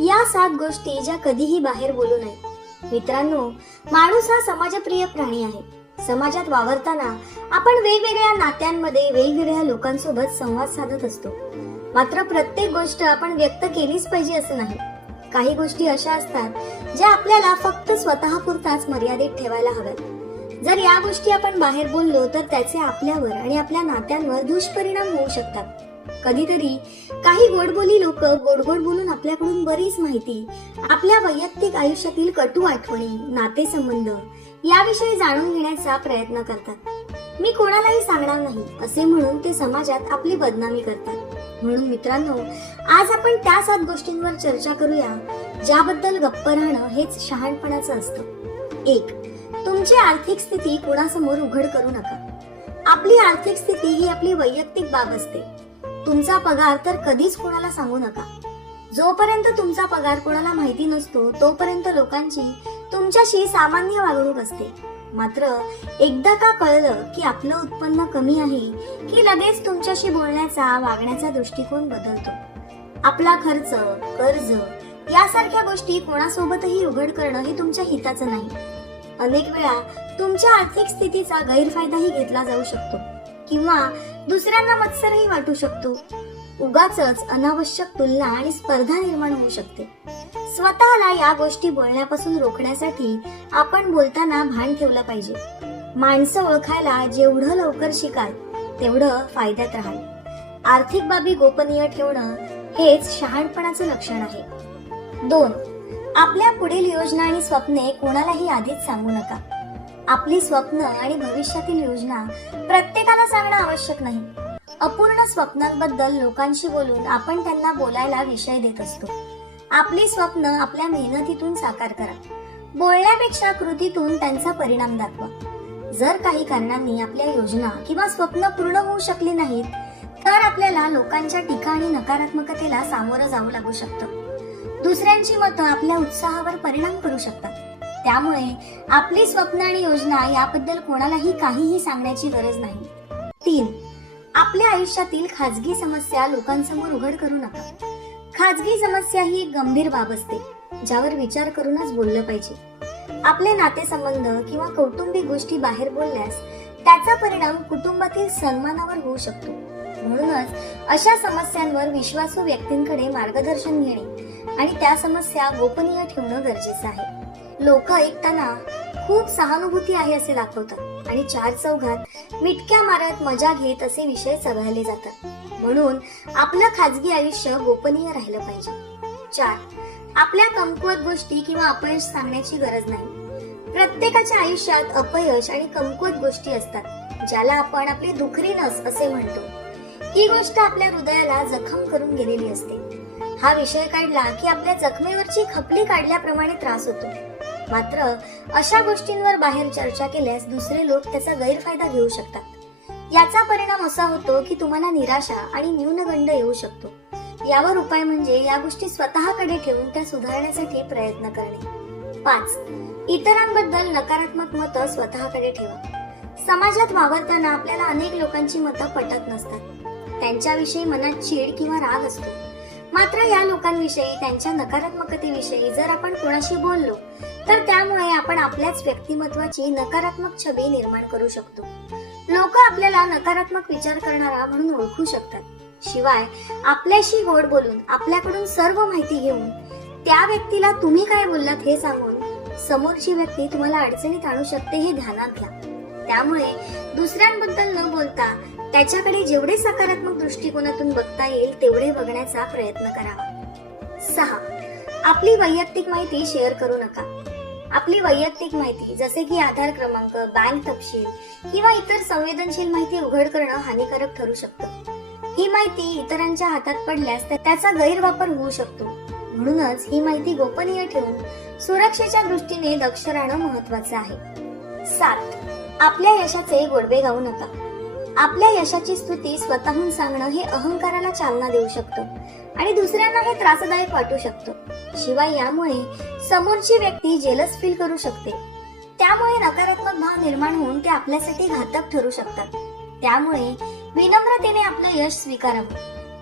या सात गोष्टी ज्या कधीही बाहेर बोलू नये. मित्रांनो माणूस हा समाजप्रिय प्राणी आहे. समाजात वावरताना आपण वेगवेगळ्या नात्यांमध्ये वेगवेगळ्या लोकांसोबत संवाद साधत असतो. मात्र प्रत्येक गोष्ट आपण व्यक्त केलीच पाहिजे असं नाही. काही गोष्टी अशा असतात ज्या आपल्याला फक्त स्वतःपुरताच मर्यादित ठेवायला हव्यात. जर या गोष्टी आपण बाहेर बोललो तर त्याचे आपल्यावर आणि आपल्या नात्यांवर दुष्परिणाम होऊ शकतात. कधीतरी काही गोडबोली लोक गोड गोड बोलून आपल्याकडून बरीच माहिती आपल्या वैयक्तिक आयुष्यातील कटू आठवणी नातेसंबंध याविषयी जाणून घेण्याचा प्रयत्न करतात. मी कोणालाही सांगणार नाही असे म्हणून ते समाजात आपली बदनामी करतात. म्हणून मित्रांनो आज आपण त्या सात गोष्टींवर चर्चा करूया ज्याबद्दल गप्प राहणं हेच शहाणपणाचं असतं. एक तुमची आर्थिक स्थिती कोणासमोर उघड करू नका. आपली आर्थिक स्थिती ही आपली वैयक्तिक बाब असते. तुमचा पगार तर कधीच कोणाला सांगू नका. जोपर्यंत तुमचा पगार कोणाला माहिती नसतो तोपर्यंत लोकांची तुमच्याशी सामान्य वागणूक असते. मात्र एकदा का कळलं की आपलं उत्पन्न कमी आहे की लगेच तुमच्याशी बोलण्याचा वागण्याचा दृष्टिकोन बदलतो. आपला खर्च कर्ज यासारख्या गोष्टी कोणासोबतही उघड करणं हे तुमच्या हिताचं नाही. अनेक वेळा तुमच्या आर्थिक स्थितीचा गैरफायदाही घेतला जाऊ शकतो. किंवा दुसऱ्यांना मत्सरही वाटू शकतो. उगाच अनावश्यक तुलना आणि स्पर्धा निर्माण होऊ शकते. स्वतःला या गोष्टी बोलण्यापासून रोखण्यासाठी आपण बोलताना भान ठेवलं पाहिजे. माणसं ओळखायला जेवढं लवकर शिकाल तेवढं फायद्यात राहाल. आर्थिक बाबी गोपनीय ठेवणं हेच शहाणपणाचं लक्षण आहे. दोन आपल्या पुढील योजना आणि स्वप्ने कोणालाही आधीच सांगू नका. आपली स्वप्न आणि भविष्यातील योजना प्रत्येकाला सांगणं आवश्यक नाही. अपूर्ण स्वप्नांबद्दल लोकांशी बोलून आपण त्यांना बोलायला विषय देत असतो. आपली स्वप्न आपल्या मेहनतीतून साकार करा. बोलण्यापेक्षा कृतीतून त्यांचा परिणाम दाखवा. जर काही कारणांनी आपल्या योजना किंवा स्वप्न पूर्ण होऊ शकली नाहीत तर आपल्याला लोकांच्या टीका आणि नकारात्मकतेला सामोरं जावं लागू शकतं. दुसऱ्यांची मतं आपल्या उत्साहावर परिणाम करू शकतात. त्यामुळे आपली स्वप्न आणि योजना याबद्दल कोणालाही काहीही सांगण्याची गरज नाही. तीन आपल्या आयुष्यातील खाजगी समस्या लोकांसमोर उघड करू नका. खाजगी समस्या ही एक गंभीर बाब असते ज्यावर विचार करूनच बोललं पाहिजे. आपले नातेसंबंध किंवा कौटुंबिक गोष्टी बाहेर बोलल्यास त्याचा परिणाम कुटुंबातील सन्मानावर होऊ शकतो. म्हणूनच अशा समस्यांवर विश्वासू व्यक्तींकडे मार्गदर्शन घेणे आणि त्या समस्या गोपनीय ठेवणं गरजेचं आहे. लोक ऐकताना खूप सहानुभूती आहे असे दाखवतात. आणि चार चौघात मिटक्या मारत मजा घेत असे विषय चघळले जातात. म्हणून आपलं खाजगी आयुष्य गोपनीय राहिलं पाहिजे. चार आपल्या कमकुवत गोष्टी किंवा अपयश सांगण्याची गरज नाही. प्रत्येकाच्या आयुष्यात अपयश आणि कमकुवत गोष्टी असतात ज्याला आपण आपली दुखरी नस असे म्हणतो. ही गोष्ट आपल्या हृदयाला जखम करून गेलेली असते. हा विषय काढला की आपल्या जखमेवरची खपली काढल्याप्रमाणे त्रास होतो. मात्र अशा गोष्टींवर बाहेर चर्चा केल्यास दुसरे लोक त्याचा गैरफायदा घेऊ शकतात. याचा परिणाम असा होतो की तुम्हाला निराशा आणि न्यूनगंड येऊ शकतो. यावर उपाय म्हणजे या गोष्टी स्वतःकडे ठेवून त्या सुधारण्यासाठी प्रयत्न करणे. पाच इतरांबद्दल नकारात्मक मतं स्वतःकडे ठेवा. समाजात वावरताना आपल्याला अनेक लोकांची मतं पटत नसतात. त्यांच्याविषयी मनात चीड किंवा राग असतो. मात्र या लोकांविषयी त्यांच्या नकारात्मकतेविषयी जर आपण कोणाशी बोललो तर त्यामुळे आपण आपल्याच व्यक्तिमत्वाची नकारात्मक छबी निर्माण करू शकतो. लोक आपल्याला नकारात्मक विचार करणारा म्हणून ओळखू शकतात. शिवाय आपल्याशी गोड बोलून आपल्याकडून सर्व माहिती घेऊन त्या व्यक्तीला तुम्ही काय बोललात हे सांगून समोरची व्यक्ती तुम्हाला अडचणीत आणू शकते हे ध्यानात घ्या. त्यामुळे दुसऱ्यांबद्दल न बोलता त्याच्याकडे जेवढे सकारात्मक दृष्टिकोनातून बघता येईल तेवढे बघण्याचा प्रयत्न करावा सहा. आपली वैयक्तिक माहिती शेअर करू नका. आपली वैयक्तिक माहिती जसे की आधार क्रमांक बँक तपशील किंवा इतर संवेदनशील माहिती उघड करणं हानिकारक ठरू शकतं. ही माहिती इतरांच्या हातात पडल्यास त्याचा गैरवापर होऊ शकतो. म्हणूनच ही माहिती गोपनीय ठेवून सुरक्षेच्या दृष्टीने दक्ष राहणं महत्वाचं आहे. सात. आपल्या यशाचे गोडवे गाऊ नका. आपल्या यशाची स्तुती स्वतःहून सांगणं हे अहंकाराला चालना देऊ शकतं. आणि दुसऱ्यांना हे त्रासदायक वाटू शकतं. शिवाय यामुळे समोरची व्यक्ती जेलस फील करू शकते. त्यामुळे नकारात्मक भाव निर्माण होऊन ते आपल्यासाठी घातक ठरू शकतात. त्यामुळे विनम्रतेने आपलं यश स्वीकारावं.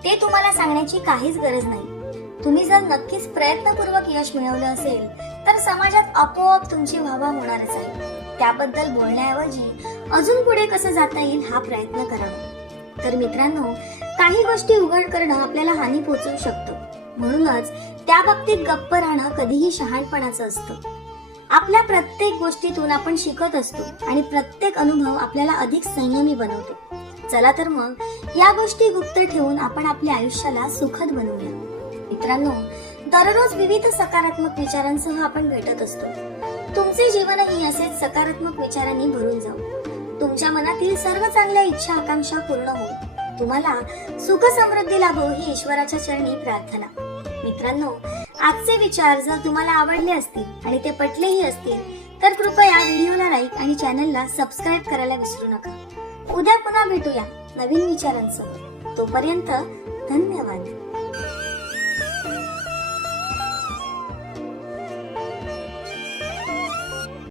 ते तुम्हाला सांगण्याची काहीच गरज नाही. तुम्ही जर नक्कीच प्रयत्नपूर्वक यश मिळवलं असेल तर समाजात आपोआप तुमची वाहवा होणारच आहे. त्याबद्दल बोलण्याऐवजी अजून पुढे कसं जाता येईल हा प्रयत्न करावा. तर मित्रांनो काही गोष्टी उघड करणं आपल्याला हानी पोहोचवू शकतं. म्हणूनच त्या बाबतीत गप्प राहणं कधीही शहाणपणाचं असतं. आपल्या प्रत्येक गोष्टीतून आपण शिकत असतो आणि प्रत्येक अनुभव आपल्याला अधिक संयमी बनवतो. चला तर मग या गोष्टी गुप्त ठेवून आपण आपल्या आयुष्याला सुखद बनवूया. मित्रांनो दररोज विविध सकारात्मक विचारांसह आपण भेटत असतो. तुमचे जीवनही असेच सकारात्मक विचारांनी भरून जाऊ तुमच्या मनातील सर्व चांगल्या इच्छा आकांक्षा पूर्ण होऊ तुम्हाला सुख समृद्धी लाभो ही ईश्वराच्या चरणी प्रार्थना. मित्रांनो आजचे विचार जर तुम्हाला आवडले असतील आणि ते पटलेही असतील तर कृपया व्हिडिओला लाईक आणि चॅनलला सबस्क्राईब करायला विसरू नका. उद्या पुन्हा भेटूया नवीन विचारांसह. तोपर्यंत धन्यवाद.